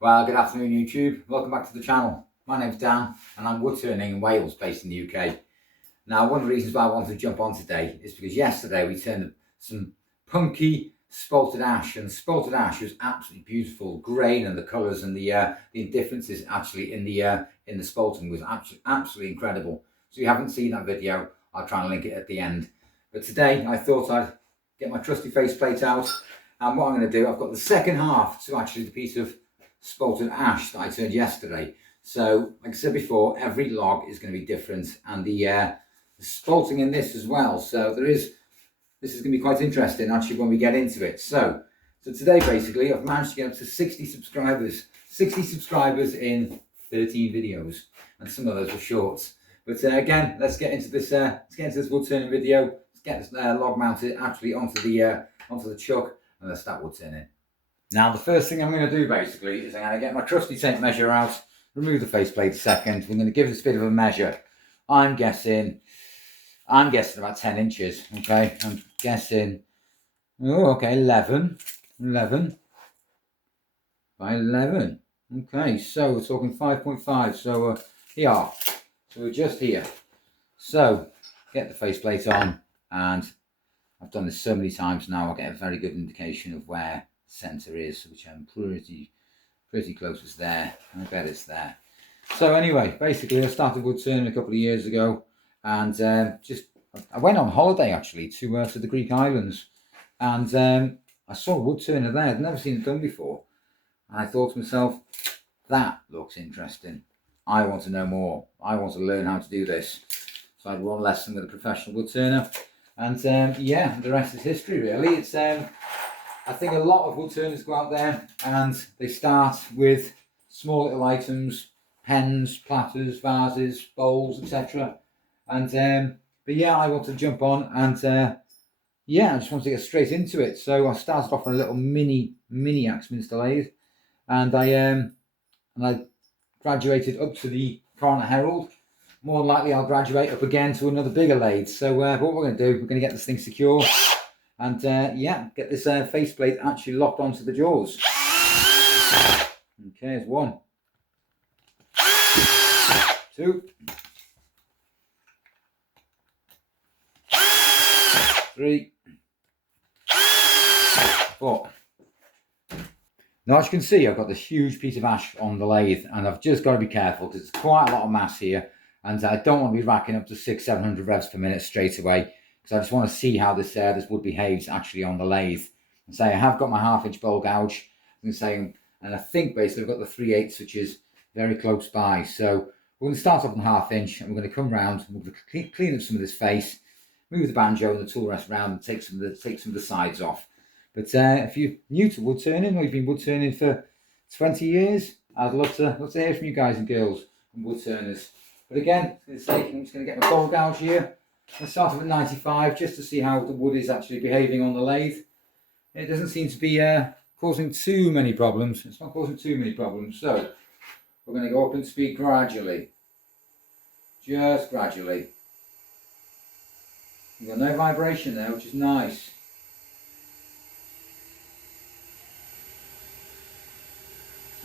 Well, good afternoon YouTube. Welcome back to the channel. My name's Dan and I'm wood turning in Wales, based in the UK. Now, one of the reasons why I wanted to jump on today is because yesterday we turned some punky spalted ash, and spalted ash was absolutely beautiful. Grain and the colours and the differences actually in the spalting was absolutely incredible. So if you haven't seen that video, I'll try and link it at the end. But today I thought I'd get my trusty faceplate out, and what I'm going to do, I've got the second half to actually the piece of spalted ash that I turned yesterday. So like I said before, every log is going to be different, and the spalting in this as well. So this is going to be quite interesting actually when we get into it. So today basically I've managed to get up to 60 subscribers. 60 subscribers in 13 videos, and some of those were shorts. But again, let's get into this wood turning video. Let's get this log mounted actually onto the chuck, and let's start wood turning. Now the first thing I'm going to do basically is I'm going to get my trusty tape measure out, remove the faceplate a second. I'm going to give this a bit of a measure. I'm guessing about 10 inches. Okay, I'm guessing, oh okay, 11 by 11. Okay, so we're talking 5.5. So here, so we're just here. So get the faceplate on, and I've done this so many times now, I'll get a very good indication of where center is, which I'm pretty close as there. I bet it's there. So anyway, basically I started wood turning a couple of years ago, and I went on holiday actually to the Greek islands, and I saw a wood turner there. I'd never seen it done before, and I thought to myself, that looks interesting. I want to know more. I want to learn how to do this. So I had one lesson with a professional wood turner, and yeah, the rest is history really. It's I think a lot of wood turners go out there and they start with small little items, pens, platters, vases, bowls, etc. And but yeah, I want to jump on, and yeah, I just want to get straight into it. So I started off on a little mini Axminster lathe, and I graduated up to the Coroner Herald. More than likely I'll graduate up again to another bigger lathe. So what we're going to do, we're going to get this thing secure, and yeah, get this faceplate actually locked onto the jaws. Okay, there's 1, 2, 3, 4. Now as you can see, I've got this huge piece of ash on the lathe, and I've just got to be careful because there's quite a lot of mass here, and I don't want to be racking up to 600-700 revs per minute straight away, because I just want to see how this wood behaves actually on the lathe. And say I have got my 1/2 inch bowl gouge, and I think basically I've got the 3/8, which is very close by. So we're going to start off on 1/2 inch, and we're going to come round, and we're going to clean up some of this face, move the banjo and the tool rest round, and take some of the sides off. But if you're new to wood turning, or you've been wood turning for 20 years, I'd love to hear from you guys and girls and wood turners. But again, I'm just going to get my bowl gouge here. Let's start off at 95 just to see how the wood is actually behaving on the lathe. It doesn't seem to be causing too many problems. It's not causing too many problems. So we're going to go up in speed gradually. Just gradually. You've got no vibration there, which is nice.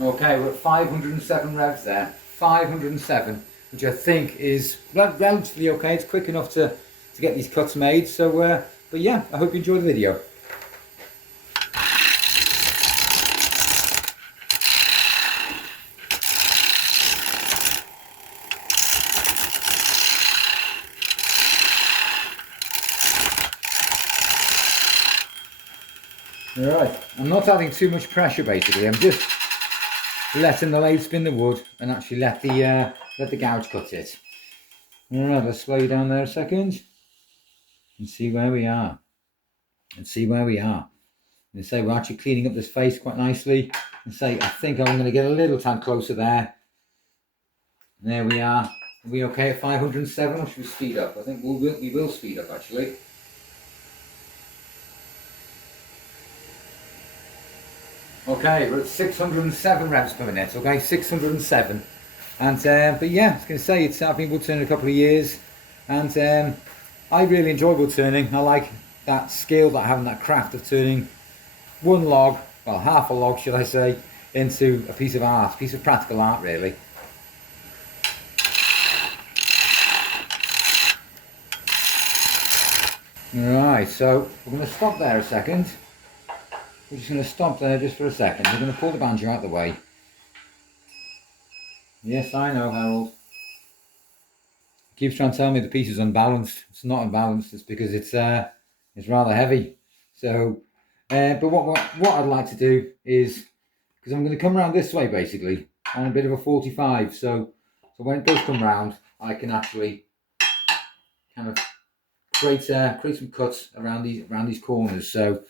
Okay, we're at 507 revs there. 507, which I think is relatively okay. It's quick enough to get these cuts made. So, but yeah, I hope you enjoy the video. Alright, I'm not adding too much pressure basically. I'm just letting the lathe spin the wood and actually let the gouge cut it. Alright, let's slow you down there a second and see where we are. And say we're actually cleaning up this face quite nicely. And say I think I'm going to get a little tad closer there. And there we are. Are we okay at 507, or should we speed up? I think we will speed up actually. Okay, we're at 607 revs per minute. Okay, 607. And but yeah, I was going to say, I've been wood turning a couple of years, and I really enjoy wood turning. I like that skill, that having that craft of turning one log, well, half a log should I say, into a piece of art, a piece of practical art really. Right, so we're going to stop there a second. We're just going to stop there just for a second. We're going to pull the banjo out of the way. Yes, I know, Harold. He keeps trying to tell me the piece is unbalanced. It's not unbalanced. It's because it's rather heavy. So, but what I'd like to do is, because I'm going to come around this way basically on a bit of a 45. So when it does come round, I can actually kind of create some cuts around these corners. So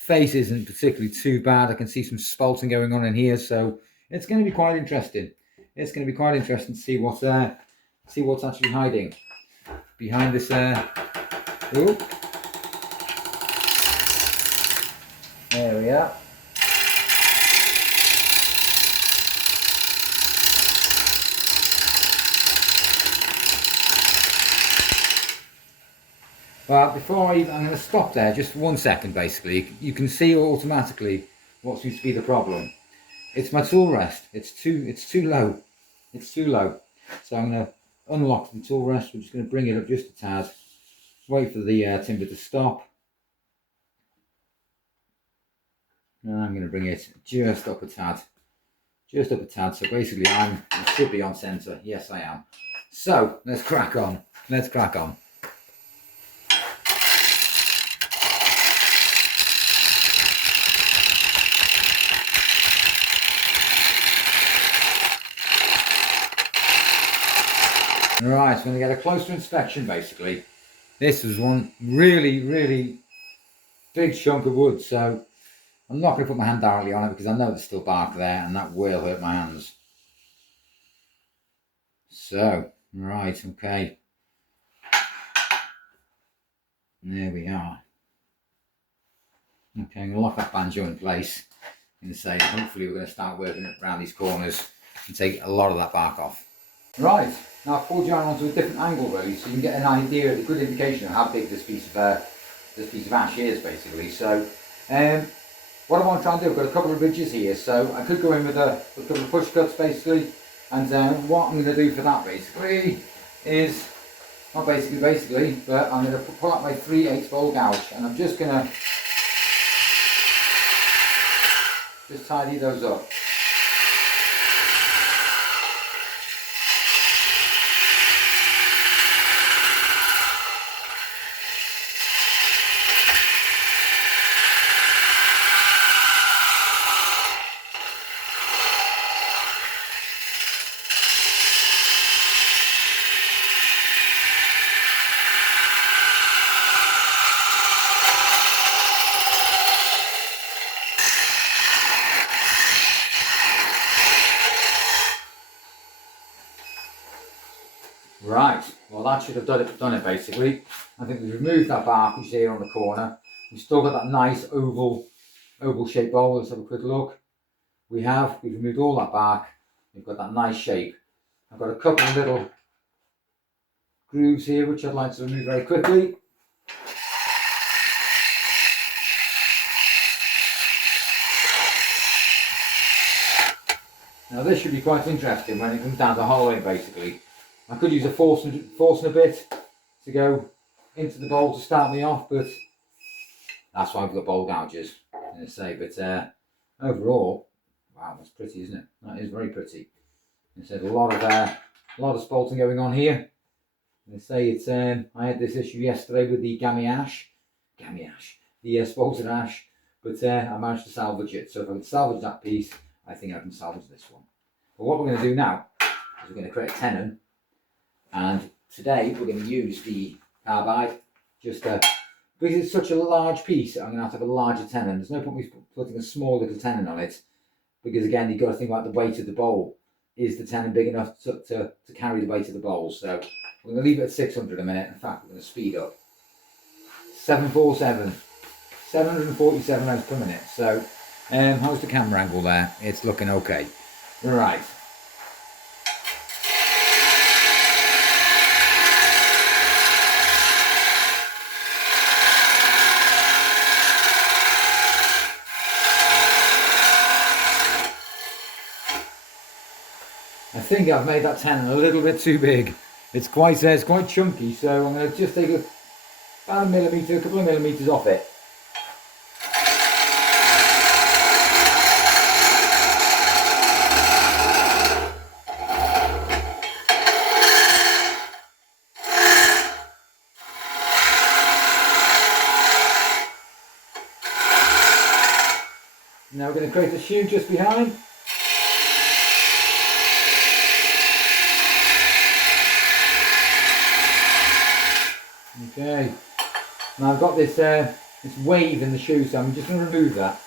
face isn't particularly too bad. I can see some spalting going on in here, so it's going to be quite interesting. It's going to be quite interesting to see what's actually hiding behind this. Oh, there we are. Well, I'm going to stop there just for 1 second. Basically, you can see automatically what seems to be the problem. It's my tool rest. It's too low. It's too low. So I'm going to unlock the tool rest. We're just going to bring it up just a tad. Wait for the timber to stop. And I'm going to bring it just up a tad. Just up a tad. So basically I should be on centre. Yes, I am. So let's crack on. Let's crack on. Right, so I'm going to get a closer inspection basically. This is one really big chunk of wood, so I'm not going to put my hand directly on it because I know there's still bark there and that will hurt my hands. So, right, okay. There we are. Okay, I'm going to lock that banjo in place and say hopefully we're going to start working around these corners and take a lot of that bark off. Right, now I've pulled you onto a different angle really, so you can get an idea, a good indication of how big this piece of ash is basically. So what I want to try and do, I've got a couple of ridges here, so I could go in with a couple of push cuts basically, and what I'm going to do for that basically is, not basically, but I'm going to pull out my 3/8 bowl gouge and I'm just going to just tidy those up. Right, well that should have done it basically. I think we've removed that bark which is here on the corner. We've still got that nice oval shaped bowl. Let's have a quick look. We've removed all that bark. We've got that nice shape. I've got a couple of little grooves here which I'd like to remove very quickly. Now this should be quite interesting when it comes down to hollowing basically. I could use a forcing bit to go into the bowl to start me off, but that's why I've got bowl gouges, I say. But overall, wow, that's pretty, isn't it? That is very pretty. I said a lot of spalting going on here. I say it's I had this issue yesterday with the the spalted ash, but I managed to salvage it. So if I can salvage that piece, I think I can salvage this one. But what we're going to do now is we're going to create a tenon. And today we're going to use the carbide, just because it's such a large piece, I'm going to have a larger tenon. There's no point me putting a small little tenon on it, because again you've got to think about the weight of the bowl. Is the tenon big enough to carry the weight of the bowl? So we're going to leave it at 600 a minute. In fact, we're going to speed up. 747 rounds per minute. So how's the camera angle there? It's looking okay. Right. I think I've made that tenon a little bit too big. It's quite chunky, so I'm going to just take about a millimetre, a couple of millimetres off it. Now we're going to create a shoe just behind. Okay, now I've got this this wave in the shoe, so I'm just going to remove that.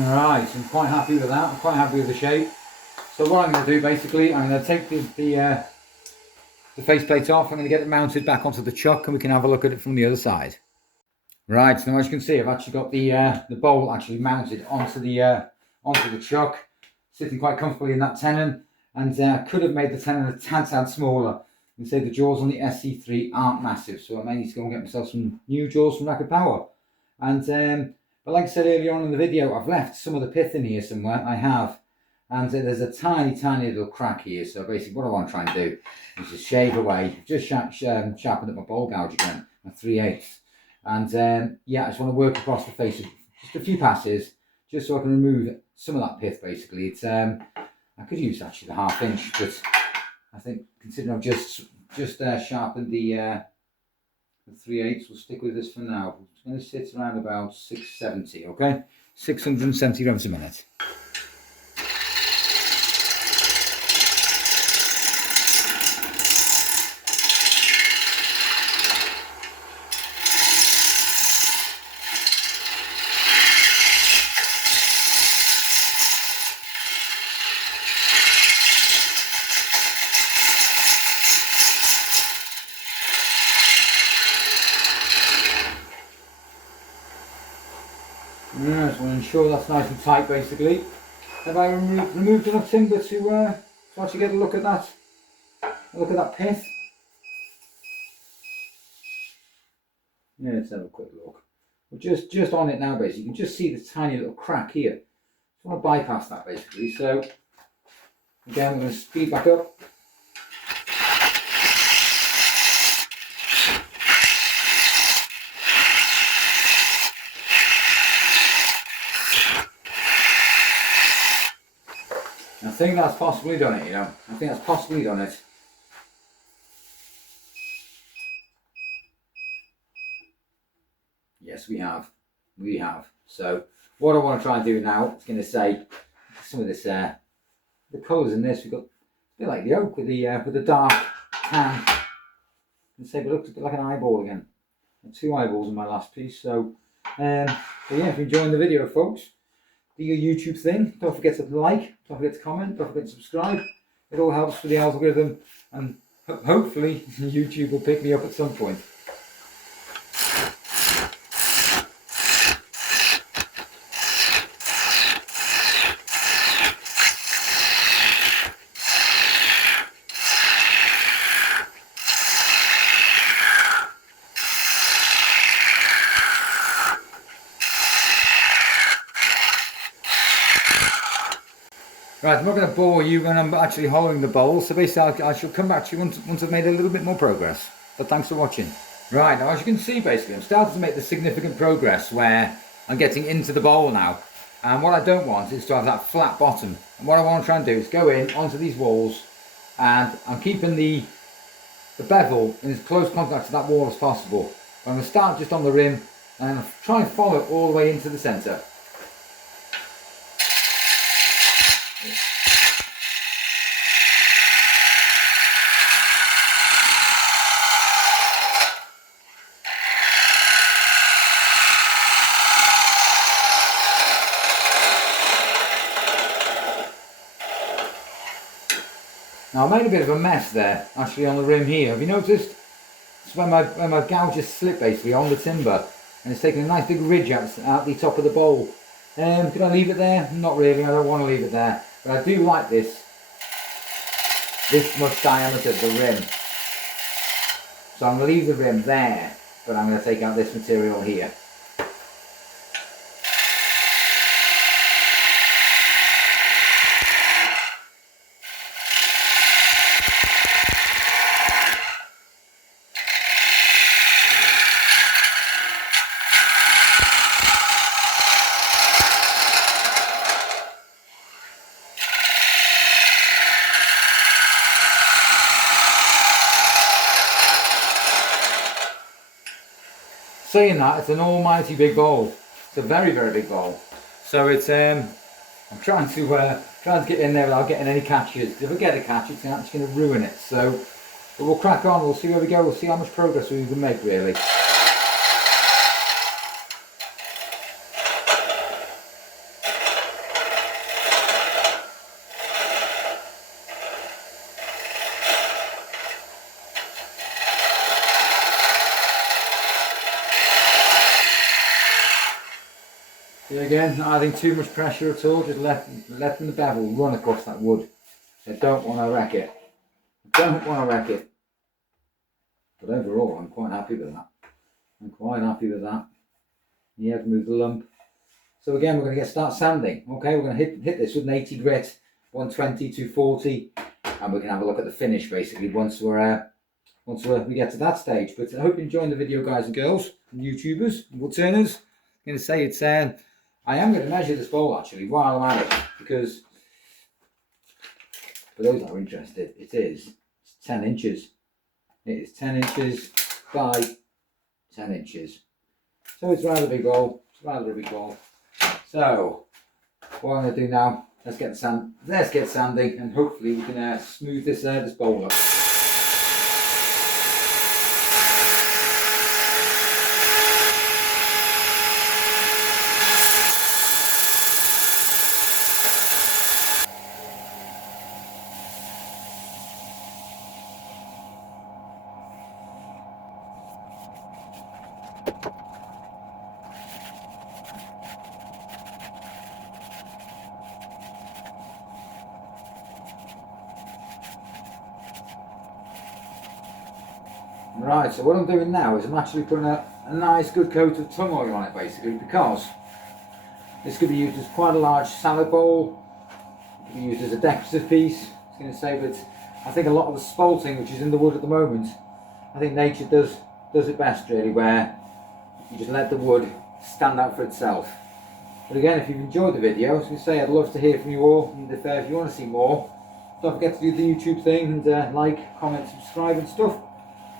Alright, so I'm quite happy with that, I'm quite happy with the shape. So what I'm going to do basically, I'm going to take the faceplate off, I'm going to get it mounted back onto the chuck and we can have a look at it from the other side. Right, so as you can see, I've actually got the bowl actually mounted onto the chuck, sitting quite comfortably in that tenon, and I could have made the tenon a tad smaller. You can say the jaws on the SC3 aren't massive, so I may need to go and get myself some new jaws from Rapid Power. And but like I said earlier on in the video, I've left some of the pith in here somewhere, I have, and there's a tiny little crack here. So basically what I want to try and do is just shave away, just sharpen up my bowl gouge again, my 3/8. And yeah, I just want to work across the face of just a few passes, just so I can remove some of that pith basically. It's I could use actually the 1/2 inch, but I think considering I've just sharpened the 3/8, we'll stick with this for now. It's going to sit around about 670, okay? 670 revs a minute. Yeah, just want to ensure that's nice and tight basically. Have I removed enough timber to actually get a look at that? A look at that pith? Yeah, let's have a quick look. We're just on it now basically. You can just see the tiny little crack here. I want to bypass that basically. So again, I'm going to speed back up. I think that's possibly done it, you know. I think that's possibly done it. Yes, we have. We have. So what I want to try and do now is going to say some of this the colours in this. We've got a bit like the oak with the dark tan. And say, but it looks a bit like an eyeball again. 2 eyeballs in my last piece. So yeah, if you're enjoying the video, folks, do your YouTube thing. Don't forget to like, don't forget to comment, don't forget to subscribe. It all helps for the algorithm, and hopefully YouTube will pick me up at some point. Right, I'm not going to bore you when I'm actually hollowing the bowl, so basically I shall come back to you once I've made a little bit more progress. But thanks for watching. Right, now as you can see basically I'm starting to make the significant progress where I'm getting into the bowl now. And what I don't want is to have that flat bottom. And what I want to try and do is go in onto these walls, and I'm keeping the bevel in as close contact to that wall as possible. I'm going to start just on the rim and try and follow it all the way into the centre. Now I made a bit of a mess there, actually on the rim here. Have you noticed? It's when my gouge just slipped basically on the timber, and it's taken a nice big ridge out the top of the bowl. Could I leave it there? Not really, I don't want to leave it there. But I do like this this much diameter of the rim. So I'm going to leave the rim there, but I'm going to take out this material here. Saying that, it's an almighty big bowl. It's a very, very big bowl. So it's I'm trying to get in there without getting any catches. Because if I get a catch, it's actually going to ruin it. So, but we'll crack on. We'll see where we go. We'll see how much progress we can make, really. So again, not adding too much pressure at all, just letting the bevel run across that wood. I don't want to wreck it. I don't want to wreck it. But overall, I'm quite happy with that. I'm quite happy with that. Yeah, remove the lump. So again, we're going to start sanding. Okay, we're going to hit this with an 80 grit, 120, 240, and we can have a look at the finish basically once we get to that stage. But I hope you're enjoying the video, guys and girls, and YouTubers, and woodturners. I'm going to say it's I am going to measure this bowl actually while I'm at it, because for those that are interested, it's 10 inches. It is 10 inches by 10 inches. So it's rather a big bowl. It's rather a big bowl. So what I'm going to do now, let's get sanding, and hopefully we can smooth this bowl up. Right, so what I'm doing now is I'm actually putting a nice good coat of tung oil on it basically, because this could be used as quite a large salad bowl, it could be used as a decorative piece. I was going to say, but I think a lot of the spalting which is in the wood at the moment, I think nature does it best really, where you just let the wood stand out for itself. But again, if you've enjoyed the video, I was going to say I'd love to hear from you all, and if you want to see more, don't forget to do the YouTube thing and like, comment, subscribe and stuff.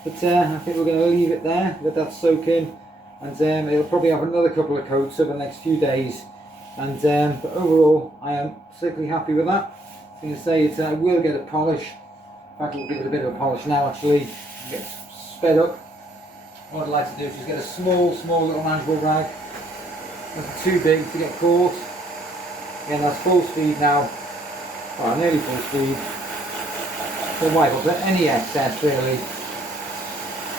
But I think we're going to leave it there, let that soak in, and it'll probably have another couple of coats over the next few days. And but overall, I am particularly happy with that. I was going to say I will get a polish. In fact, we'll give it a bit of a polish now actually, get it sped up. What I'd like to do is just get a small little manageable rag. Nothing too big to get caught. Again, that's full speed now, well, nearly full speed. So wipe up any excess really.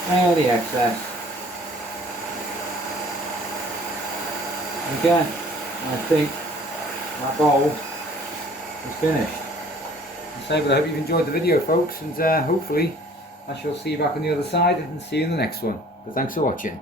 Any excess. Again, I think my bowl is finished. But I hope you've enjoyed the video, folks, and hopefully I shall see you back on the other side and see you in the next one. But thanks for watching.